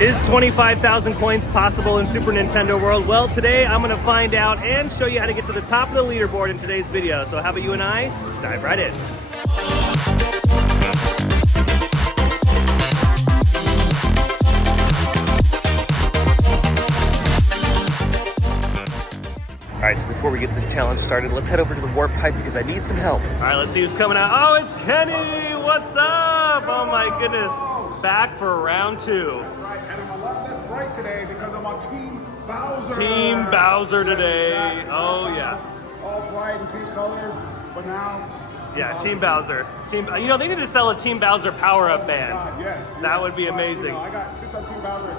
Is 25,000 coins possible in Super Nintendo World? Well, today I'm going to find out and show you how to get to the top of the leaderboard in today's video. So how about you and I dive right in. All right, so before we get this challenge started, let's head over to the warp pipe because I need some help. All right, let's see who's coming out. Oh, it's Kenny! What's up? Oh my goodness. Back for round two. That's right, and I'm a lot less bright today because I'm on Team Bowser. Team Bowser today. Exactly. Oh yeah. All bright and pink colors, but now. Yeah, Team Bowser. You know, they need to sell a Team Bowser power-up band. Yes. That would be amazing. You know, since I'm Team Bowser, I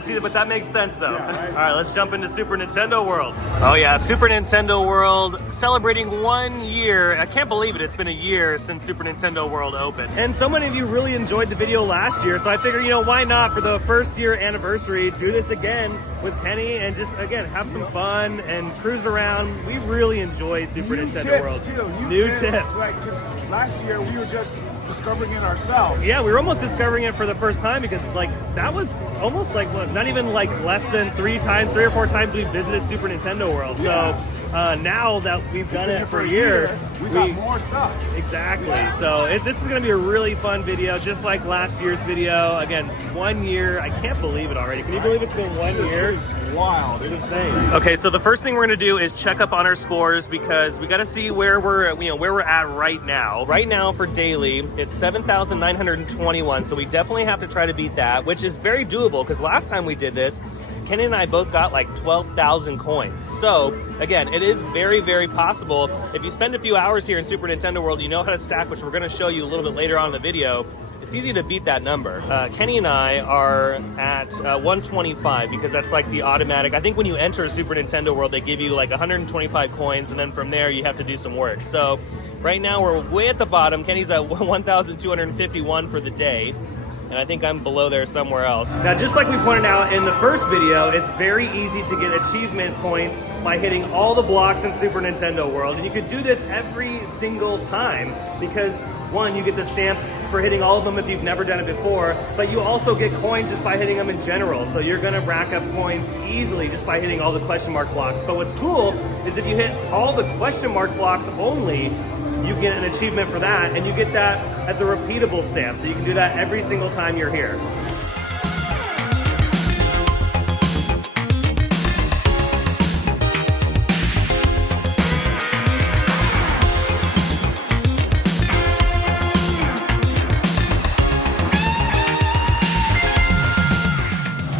still have But that makes sense though. Yeah, right? All right, let's jump into Super Nintendo World. Oh yeah, Super Nintendo World celebrating 1 year. I can't believe it. It's been a year since Super Nintendo World opened. And so many of you really enjoyed the video last year, so I figured, you know, why not for the first year anniversary, do this again with Kenny and just, again, have some fun and cruise around. We really enjoy Super Nintendo World. New tips. Like, because last year we were just discovering it ourselves. Yeah, we were almost discovering it for the first time because it's like, that was almost like, what, not even like less than 3 or 4 times we visited Super Nintendo World. Yeah. So now that we've done it for a year, we got more stuff. Exactly. So this is going to be a really fun video, just like last year's video. Again, 1 year. I can't believe it already. Can you believe it's been 1 year? It's wild. It's insane. Okay, so the first thing we're going to do is check up on our scores because we got to see where we're at right now. Right now for daily, it's 7,921. So we definitely have to try to beat that, which is very doable because last time we did this, Kenny and I both got like 12,000 coins. So again, it is very, very possible. If you spend a few hours here in Super Nintendo World, you know how to stack, which we're gonna show you a little bit later on in the video. It's easy to beat that number. Kenny and I are at 125 because that's like the automatic. I think when you enter Super Nintendo World, they give you like 125 coins and then from there you have to do some work. So right now we're way at the bottom. Kenny's at 1,251 for the day. And I think I'm below there somewhere else. Now, just like we pointed out in the first video, it's very easy to get achievement points by hitting all the blocks in Super Nintendo World. And you could do this every single time because, one, you get the stamp for hitting all of them if you've never done it before, but you also get coins just by hitting them in general. So you're gonna rack up coins easily just by hitting all the question mark blocks. But what's cool is if you hit all the question mark blocks only, you get an achievement for that, and you get that as a repeatable stamp. So you can do that every single time you're here.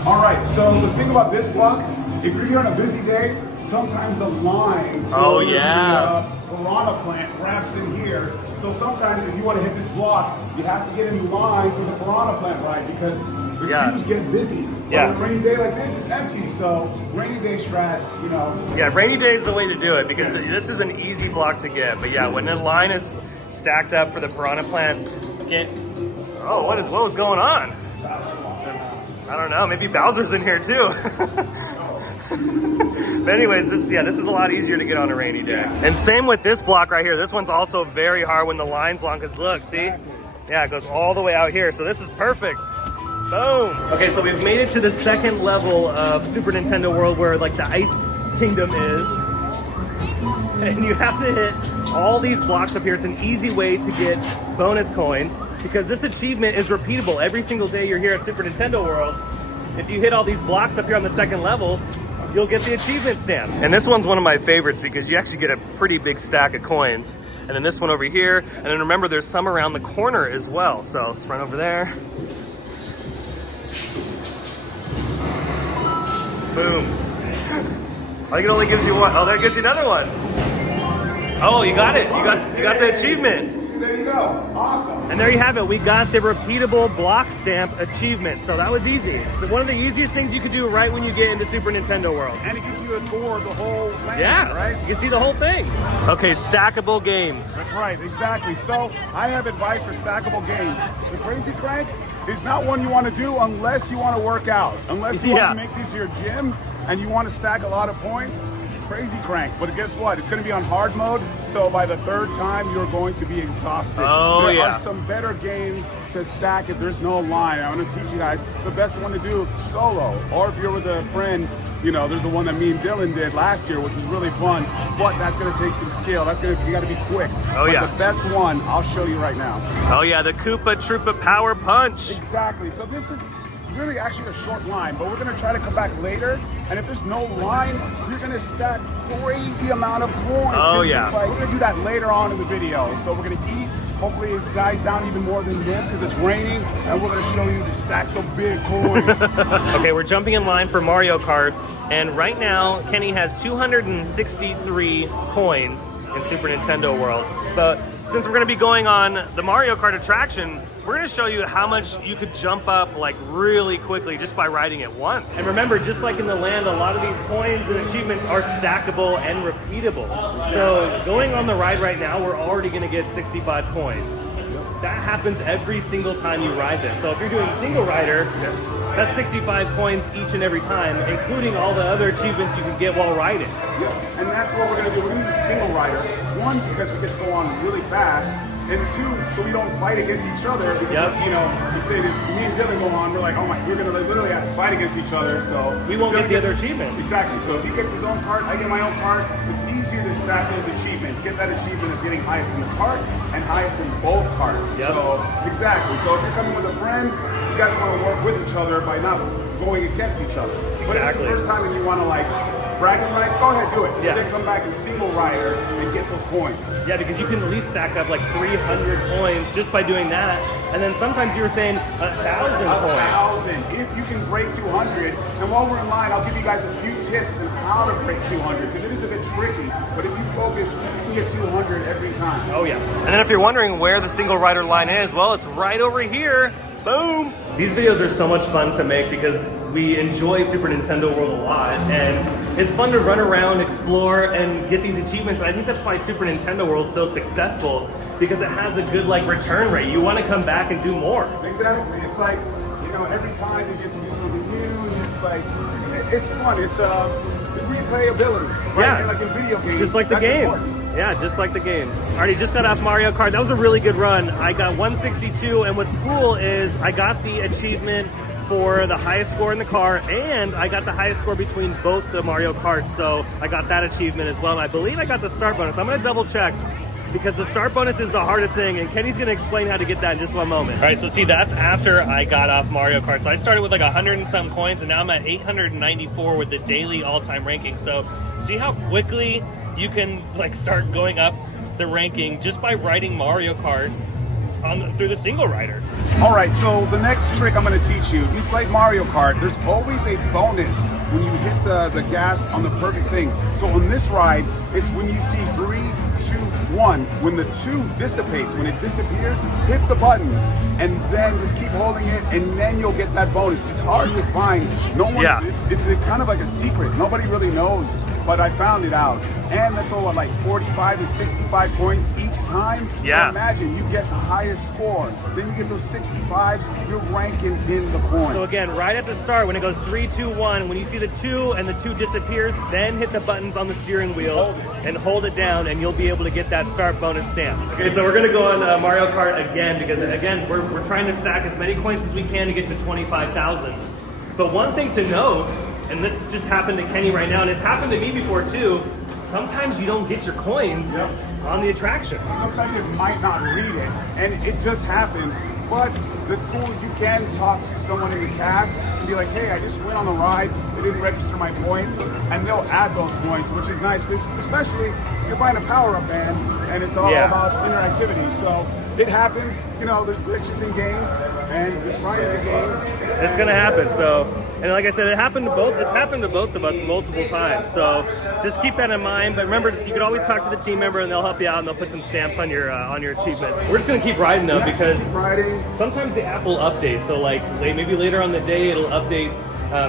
All right, so the thing about this block, if you're here on a busy day, sometimes the line for the piranha plant wraps in here. So sometimes if you want to hit this block, you have to get in line for the piranha plant ride because the queues get busy. But on a rainy day like this, it's empty. So rainy day strats, you know. Yeah, rainy day is the way to do it because this is an easy block to get. But yeah, when the line is stacked up for the piranha plant, what was going on? I don't know, maybe Bowser's in here too. But anyways, this is a lot easier to get on a rainy day. And same with this block right here. This one's also very hard when the line's long because look, see? Yeah, it goes all the way out here. So this is perfect. Boom. Okay, so we've made it to the second level of Super Nintendo World where like the Ice Kingdom is. And you have to hit all these blocks up here. It's an easy way to get bonus coins because this achievement is repeatable every single day you're here at Super Nintendo World. If you hit all these blocks up here on the second level, you'll get the achievement stamp. And this one's one of my favorites because you actually get a pretty big stack of coins. And then this one over here, and then remember there's some around the corner as well. So let's run over there. Boom. I think it only gives you one. Oh, there gives you another one. Oh, you got it. You got the achievement. There you go. Awesome. And there you have it. We got the repeatable block stamp achievement. So that was easy. So one of the easiest things you could do right when you get into Super Nintendo World. And it gives you a tour of the whole land, right? You can see the whole thing. Okay, stackable games. That's right, exactly. So I have advice for stackable games. The Crazy Crank is not one you want to do unless you want to work out. Unless you want to make this your gym and you want to stack a lot of points. crazy crank. But guess what? It's going to be on hard mode, so by the third time, you're going to be exhausted. Oh, there yeah. are some better games to stack if there's no line. I'm going to teach you guys the best one to do solo, or if you're with a friend. You know, there's the one that me and Dylan did last year, which was really fun, but that's going to take some skill. You got to be quick. Oh, but yeah. The best one, I'll show you right now. Oh yeah, the Koopa Troopa Power Punch. Exactly. So this is really actually a short line, but we're going to try to come back later. And if there's no line, you're going to stack crazy amount of points. Oh yeah. We're going to do that later on in the video. So we're going to eat. Hopefully it dies down even more than this because it's raining, and we're going to show you to stack some big coins. Okay, we're jumping in line for Mario Kart, and right now Kenny has 263 coins in Super Nintendo World. But since we're going to be going on the Mario Kart attraction, we're going to show you how much you could jump up like really quickly just by riding it once. And remember, just like in the land, a lot of these coins and achievements are stackable and repeatable. So going on the ride right now, we're already going to get 65 coins. That happens every single time you ride this. So if you're doing single rider, that's 65 coins each and every time, including all the other achievements you can get while riding. Yep. And that's what we're going to do. We're going to do single rider. One, because we get to go on really fast. And two, so we don't fight against each other. Because, you know, you say that me and Dylan go on, we're like, oh my, we're going to literally have to fight against each other. So we won't get the other achievement. Exactly. So if he gets his own cart, I get my own cart. It's easier to stack those achievements. Get that achievement of getting highest in the cart and highest in both carts. Yep. So exactly. So if you're coming with a friend, you guys want to work with each other by not going against each other. But if it's the first time and you want to like bracket rights, go ahead, do it. Yeah. And then come back in single rider and get those coins. Yeah, because you can at least stack up like 300 coins just by doing that. And then sometimes you were saying 1,000 coins. 1,000. If you can break 200, and while we're in line, I'll give you guys a few tips on how to break 200, because it is a bit tricky. But if you focus, you can get 200 every time. Oh yeah. And then if you're wondering where the single rider line is, well, it's right over here. Boom! These videos are so much fun to make because we enjoy Super Nintendo World a lot, and it's fun to run around, explore, and get these achievements. And I think that's why Super Nintendo World's so successful, because it has a good like return rate. You want to come back and do more. Exactly. It's like, you know, every time you get to do something new, and it's like, it's fun. It's replayability. Right? Yeah. And like in video games. Just like the games. Important. Yeah, just like the games. Already just got off Mario Kart. That was a really good run. I got 162, and what's cool is I got the achievement for the highest score in the car, and I got the highest score between both the Mario Karts, so I got that achievement as well. And I believe I got the start bonus. I'm gonna double check, because the start bonus is the hardest thing, and Kenny's gonna explain how to get that in just one moment. All right, so see, that's after I got off Mario Kart. So I started with like 100 and some coins, and now I'm at 894 with the daily all-time ranking. So see how quickly you can like start going up the ranking just by riding Mario Kart through the single rider. All right, so the next trick I'm going to teach you, if you played Mario Kart, there's always a bonus when you hit the gas on the perfect thing. So on this ride, it's when you see 3, 2, 1. When the 2 dissipates, when it disappears, hit the buttons and then just keep holding it, and then you'll get that bonus. It's hard to find. No one. Yeah. It's a kind of like a secret. Nobody really knows, but I found it out. And that's all like 45 to 65 points each time. Yeah. So imagine you get the highest score, then you get those 65s, you're ranking in the coin. So again, right at the start, when it goes 3, 2, 1, when you see the 2 and the 2 disappears, then hit the buttons on the steering wheel and hold it down, and you'll be able to get that start bonus stamp. Okay, so we're gonna go on Mario Kart again, because again, we're trying to stack as many coins as we can to get to 25,000. But one thing to note, and this just happened to Kenny right now, and it's happened to me before too, sometimes you don't get your coins on the attraction. Sometimes it might not read it, and it just happens. But it's cool, you can talk to someone in the cast and be like, hey, I just went on the ride, they didn't register my points, and they'll add those points, which is nice, especially if you're buying a power-up band, and it's all about interactivity. So it happens, you know, there's glitches in games, and this ride is a game. It's gonna happen, so. And like I said, it's happened to both of us multiple times. So just keep that in mind. But remember, you can always talk to the team member, and they'll help you out, and they'll put some stamps on your achievements. We're just gonna keep riding though, because sometimes the app will update. So like maybe later on the day, it'll update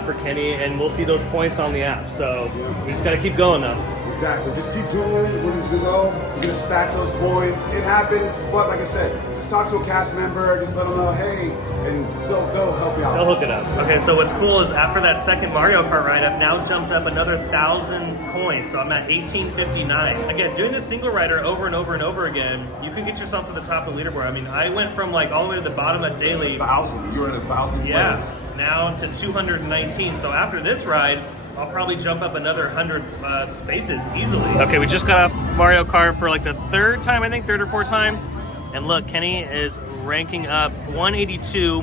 for Kenny, and we'll see those points on the app. So we just gotta keep going though. Exactly. Just keep doing it. We're just gonna go. We're gonna stack those coins. It happens, but like I said, just talk to a cast member. Just let them know, hey, and they'll help you out. They'll hook it up. Okay, so what's cool is after that second Mario Kart ride, I've now jumped up another 1,000 coins. So I'm at 1859. Again, doing this single rider over and over and over again, you can get yourself to the top of the leaderboard. I mean, I went from like all the way to the bottom of daily. 1,000. You were at 1,000 Yeah. place. Now to 219. So after this ride, I'll probably jump up another 100 spaces easily. Okay, we just got off Mario Kart for like the third time, I think, third or fourth time. And look, Kenny is ranking up 182,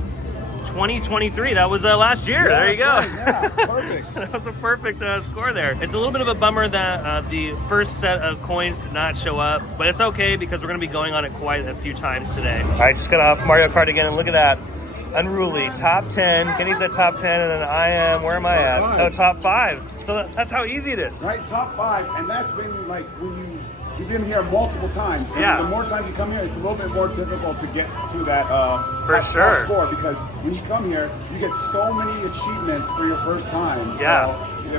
2023. That was last year. Yeah, there you go. right. Yeah, perfect. That was a perfect score there. It's a little bit of a bummer that the first set of coins did not show up, but it's okay because we're going to be going on it quite a few times today. All right, just got off Mario Kart again, and look at that. Unruly, top 10. Kenny's at top 10, and then I am, where am I at? Oh, top 5. So that's how easy it is. Right, top 5, and that's been like when you've been here multiple times. And Yeah. the more times you come here, it's a little bit more difficult to get to that For sure. score, because when you come here, you get so many achievements for your first time. Yeah. So,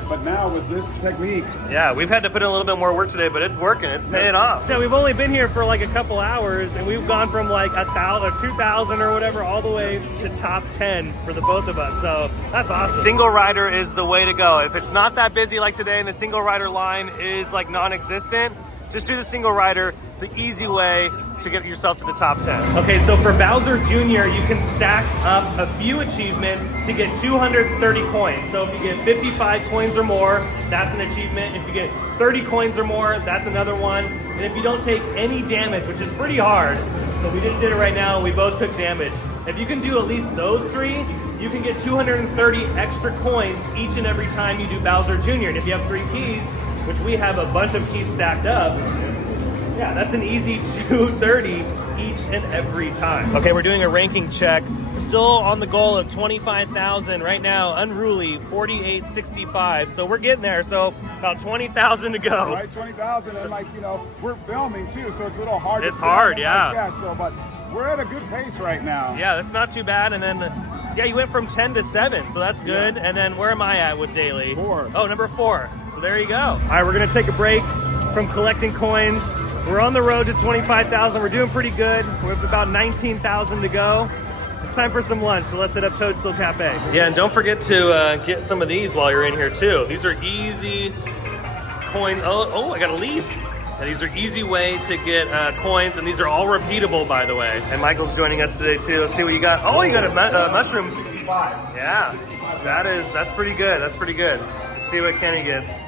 but now with this technique, Yeah, we've had to put in a little bit more work today, but it's working. It's paying off. Yeah, we've only been here for like a couple hours, and we've gone from like 1,000 or 2,000 or whatever all the way to top 10 for the both of us. So that's awesome. Single rider is the way to go. If it's not that busy like today and the single rider line is like non-existent, just do the single rider. It's an easy way to get yourself to the top 10. Okay, so for Bowser Jr., you can stack up a few achievements to get 230 coins. So if you get 55 coins or more, that's an achievement. If you get 30 coins or more, that's another one. And if you don't take any damage, which is pretty hard, so we just did it right now, and we both took damage. If you can do at least those 3, you can get 230 extra coins each and every time you do Bowser Jr. And if you have 3 keys, which we have a bunch of keys stacked up, yeah, that's an easy 230 each and every time. Okay, we're doing a ranking check. We're still on the goal of 25,000 right now. Unruly, 4865. So we're getting there. So about 20,000 to go. right, 20,000, and like, you know, we're filming too, so it's a little hard. It's to film, hard, yeah. Yeah, so, but we're at a good pace right now. Yeah, that's not too bad. And then, yeah, you went from 10 to 7, so that's good. Yeah. And then where am I at with daily? 4. Oh, number 4. So there you go. All right, we're gonna take a break from collecting coins. We're on the road to 25,000. We're doing pretty good. We're at about 19,000 to go. It's time for some lunch, so let's hit up Toadstool Cafe. Yeah, and don't forget to get some of these while you're in here too. These are easy coin. Oh, I got a leaf. And these are easy way to get coins, and these are all repeatable, by the way. And Michael's joining us today too. Let's see what you got. Oh, you got a mushroom. 65. Yeah, 65. that's pretty good. That's pretty good. Let's see what Kenny gets.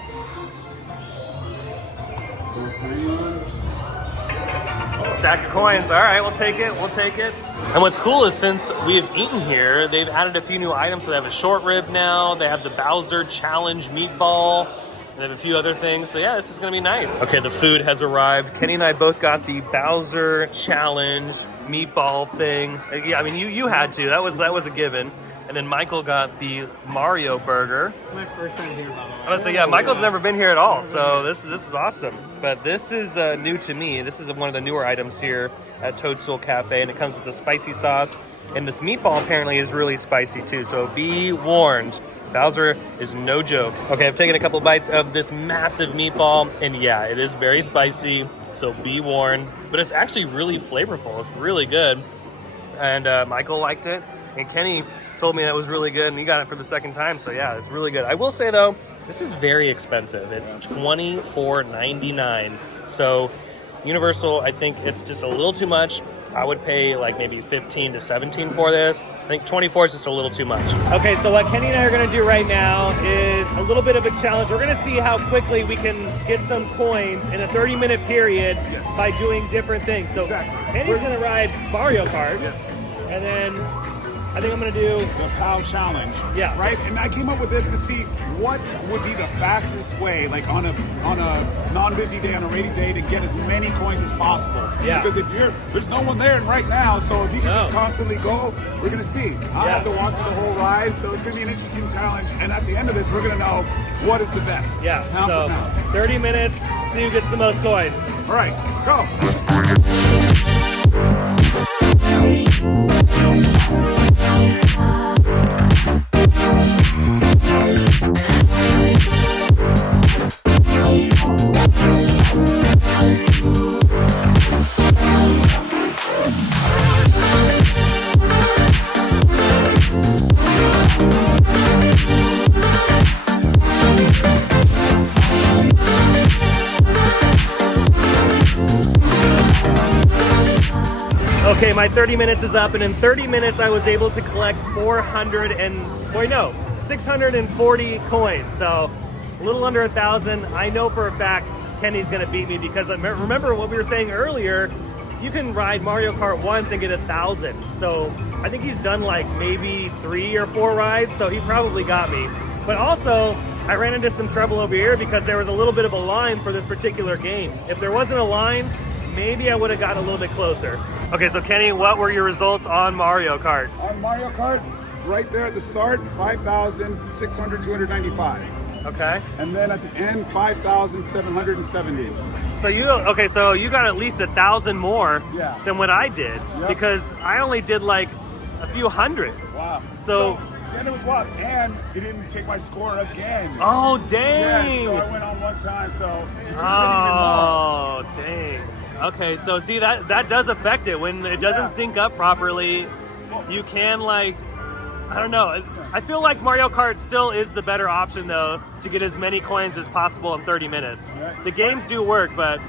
Stack of coins. All right, we'll take it. We'll take it. And what's cool is since we have eaten here, they've added a few new items. So they have a short rib now. They have the Bowser Challenge meatball. And they have a few other things. So yeah, this is going to be nice. Okay, the food has arrived. Kenny and I both got the Bowser Challenge meatball thing. Yeah, I mean, you had to. That was a given. And then Michael got the Mario burger. It's my first time here, by the way. Honestly, yeah, Michael's never been here at all, so this is awesome. But this is new to me. This is one of the newer items here at Toadstool Cafe, and it comes with the spicy sauce. And this meatball apparently is really spicy too, so be warned. Bowser is no joke. Okay, I've taken a couple bites of this massive meatball, and yeah, it is very spicy, so be warned. But it's actually really flavorful. It's really good. And Michael liked it, and Kenny told me that was really good, and he got it for the second time, so yeah, it's really good. I will say though, this is very expensive. It's $24.99. So Universal, I think it's just a little too much. I would pay like maybe 15 to 17 for this. I think 24 is just a little too much. Okay, so what Kenny and I are gonna do right now is a little bit of a challenge. We're gonna see how quickly we can get some coins in a 30-minute period by doing different things. So Kenny's gonna ride Mario Kart, and then I think I'm gonna do The POW challenge. Yeah. Right? And I came up with this to see what would be the fastest way, like on a non-busy day, on a rainy day, to get as many coins as possible. Yeah. Because there's no one there right now, so if you can just constantly go, we're gonna see. I'll have to walk through the whole ride, so it's gonna be an interesting challenge. And at the end of this, we're gonna know what is the best. Yeah, Pound so for pound. 30 minutes, see who gets the most coins. All right, go. Okay, my 30 minutes is up, and in 30 minutes I was able to collect 640 coins. So a little under 1,000. I know for a fact Kenny's gonna beat me because remember what we were saying earlier, you can ride Mario Kart once and get 1,000. So I think he's done like maybe 3 or 4 rides, so he probably got me. But also, I ran into some trouble over here because there was a little bit of a line for this particular game. If there wasn't a line, maybe I would have gotten a little bit closer. Okay, so Kenny, what were your results on Mario Kart? On Mario Kart, right there at the start, 5,295. Okay. And then at the end, 5,770. So you got at least 1,000 more than what I did because I only did like a few hundred. Wow. So then it was what? And it didn't take my score again. Oh dang! Yeah, so I went on one time. So oh dang. Okay, so see that does affect it when it doesn't sync up properly. You can like, I don't know. I feel like Mario Kart still is the better option though to get as many coins as possible in 30 minutes. The games do work, but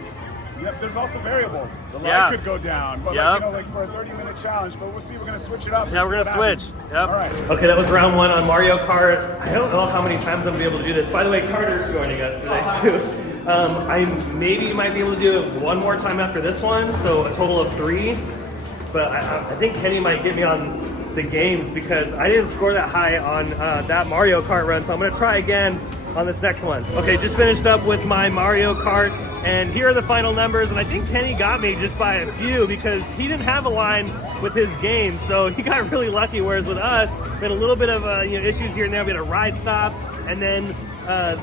there's also variables. The light could go down, but like for a 30-minute challenge. But we'll see. We're gonna switch it up. Yeah, we're gonna switch. Yep. All right. Okay, that was round 1 on Mario Kart. I don't know how many times I'm gonna be able to do this. By the way, Carter's joining us today too. I maybe might be able to do it one more time after this one, so a total of 3. But I think Kenny might get me on the games because I didn't score that high on that Mario Kart run, so I'm gonna try again on this next one. Okay, just finished up with my Mario Kart, and here are the final numbers, and I think Kenny got me just by a few because he didn't have a line with his game, so he got really lucky, whereas with us, we had a little bit of issues here and there. We had a ride stop, and then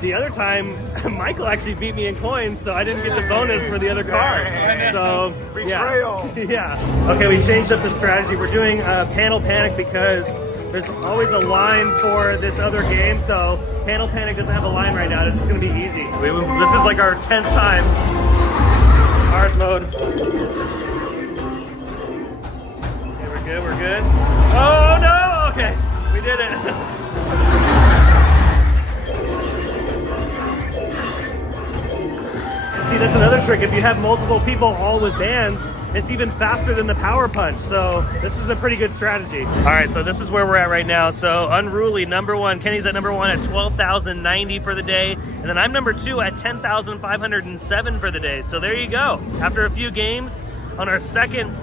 the other time, Michael actually beat me in coins, so I didn't get the bonus for the other car. So, betrayal. Yeah. Okay, we changed up the strategy. We're doing Panel Panic because there's always a line for this other game, so Panel Panic doesn't have a line right now. This is going to be easy. this is like our 10th time. Hard mode. Okay, we're good, we're good. Oh no! Okay, we did it. See, that's another trick. If you have multiple people all with bands, it's even faster than the power punch. So this is a pretty good strategy. All right, so this is where we're at right now. So Unruly, number 1. Kenny's at number 1 at 12,090 for the day. And then I'm number 2 at 10,507 for the day. So there you go. After a few games, on our second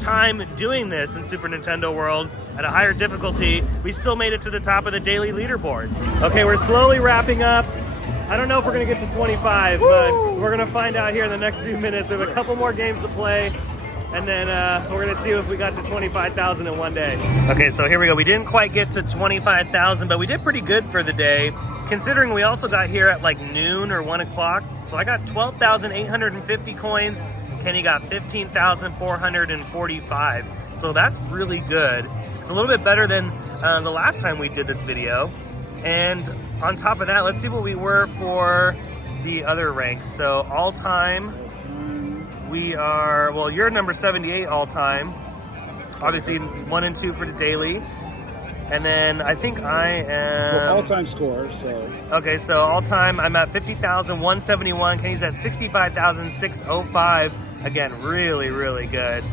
time doing this in Super Nintendo World at a higher difficulty, we still made it to the top of the daily leaderboard. Okay, we're slowly wrapping up. I don't know if we're gonna get to 25, but we're gonna find out here in the next few minutes. We have a couple more games to play, and then we're gonna see if we got to 25,000 in one day. Okay, so here we go. We didn't quite get to 25,000, but we did pretty good for the day, considering we also got here at like noon or 1 o'clock. So I got 12,850 coins. Kenny got 15,445. So that's really good. It's a little bit better than the last time we did this video. And on top of that, let's see what we were for the other ranks. So all time, we are, well, you're number 78 all time. Obviously 1 and 2 for the daily. And then I think I am... Well, all-time score, so... Okay, so all time, I'm at 50,171. Kenny's at 65,605. Again, really, really good.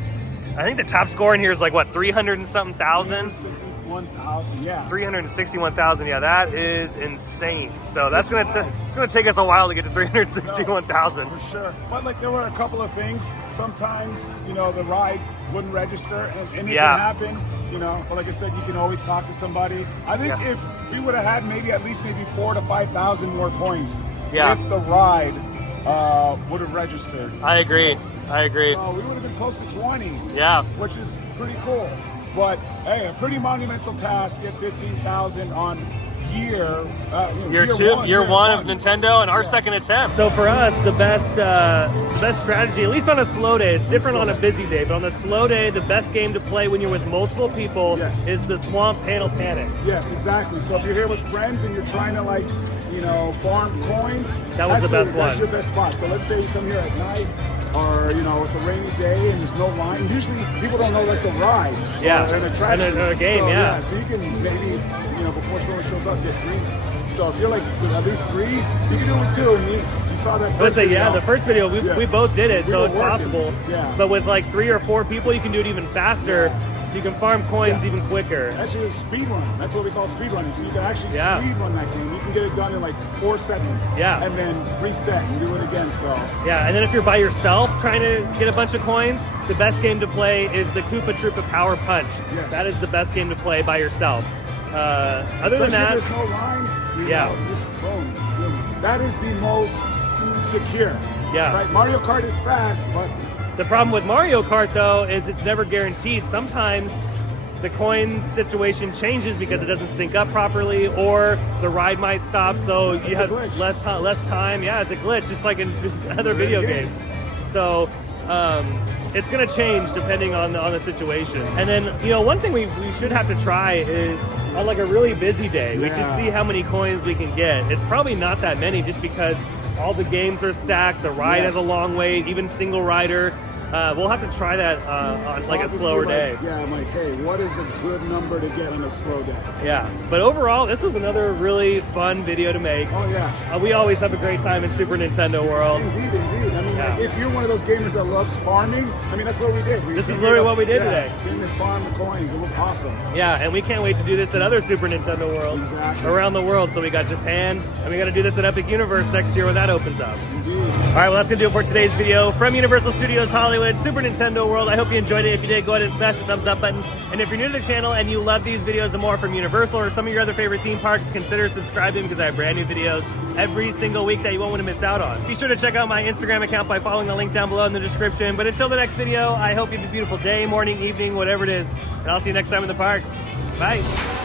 I think the top score in here is like, what, 300 and something thousand? 361,000, yeah. 361,000, yeah, that is insane. So that's it's gonna take us a while to get to 361,000. For sure. But like there were a couple of things. Sometimes, the ride wouldn't register and anything happened, But like I said, you can always talk to somebody. I think if we would have had at least 4,000 to 5,000 more points if the ride would have registered. I agree. We would have been close to 20. Yeah. Which is pretty cool. But hey, a pretty monumental task. Get 15,000 on year one of Nintendo and our second attempt. So for us, the best strategy, at least on a slow day, it's different on a busy day, but on the slow day, the best game to play when you're with multiple people is the Swamp Panel Panic. Yes, exactly. So if you're here with friends and you're trying to farm coins, that was the best one. That's your best spot. So let's say you come here at night or you know, it's a rainy day and there's no line. Usually people don't know that's a ride. Yeah, or an attraction. and a game, so, yeah. So you can maybe, you know, before someone shows up, get 3. So if you're like at least 3, you can do it too. And you saw that first video. Yeah, the first video, we both did it, We so were it's working. possible. Yeah. But with like 3 or 4 people, you can do it even faster, so you can farm coins even quicker. Actually, it's speed run. That's what we call speed running. So you can actually Yeah. speed run that game. You can get it done in like 4 seconds. Yeah. And then reset and do it again. So Yeah, and then if you're by yourself trying to get a bunch of coins, the best game to play is the Koopa Troopa Power Punch. Yes. That is the best game to play by yourself. Other especially than that, if there's no line. Yeah. Just boom. That is the most secure. Yeah. Right. Mario Kart is fast, but the problem with Mario Kart though is it's never guaranteed. Sometimes the coin situation changes because it doesn't sync up properly, or the ride might stop, so you have less time. Yeah, it's a glitch, just like in other video games. So it's going to change depending on the situation. And then, you know, one thing we should have to try is on like a really busy day, we should see how many coins we can get. It's probably not that many, just because all the games are stacked, the ride has a long wait, even single rider. We'll have to try that on like a slower day. Yeah, I'm like, hey, what is a good number to get on a slow day? Yeah, but overall, this was another really fun video to make. Oh yeah. We always have a great time in Super Nintendo World. Indeed, indeed. I mean, like, if you're one of those gamers that loves farming, I mean, that's what we did. This is literally what we did today. Came and farmed the coins. It was awesome. Yeah, and we can't wait to do this at other Super Nintendo Worlds around the world. So we got Japan, and we got to do this at Epic Universe next year when that opens up. Indeed. All right, well, that's going to do it for today's video from Universal Studios Hollywood, Super Nintendo World. I hope you enjoyed it. If you did, go ahead and smash the thumbs up button. And if you're new to the channel and you love these videos and more from Universal or some of your other favorite theme parks, consider subscribing, because I have brand new videos every single week that you won't want to miss out on. Be sure to check out my Instagram account by following the link down below in the description. But until the next video, I hope you have a beautiful day, morning, evening, whatever it is. And I'll see you next time in the parks. Bye.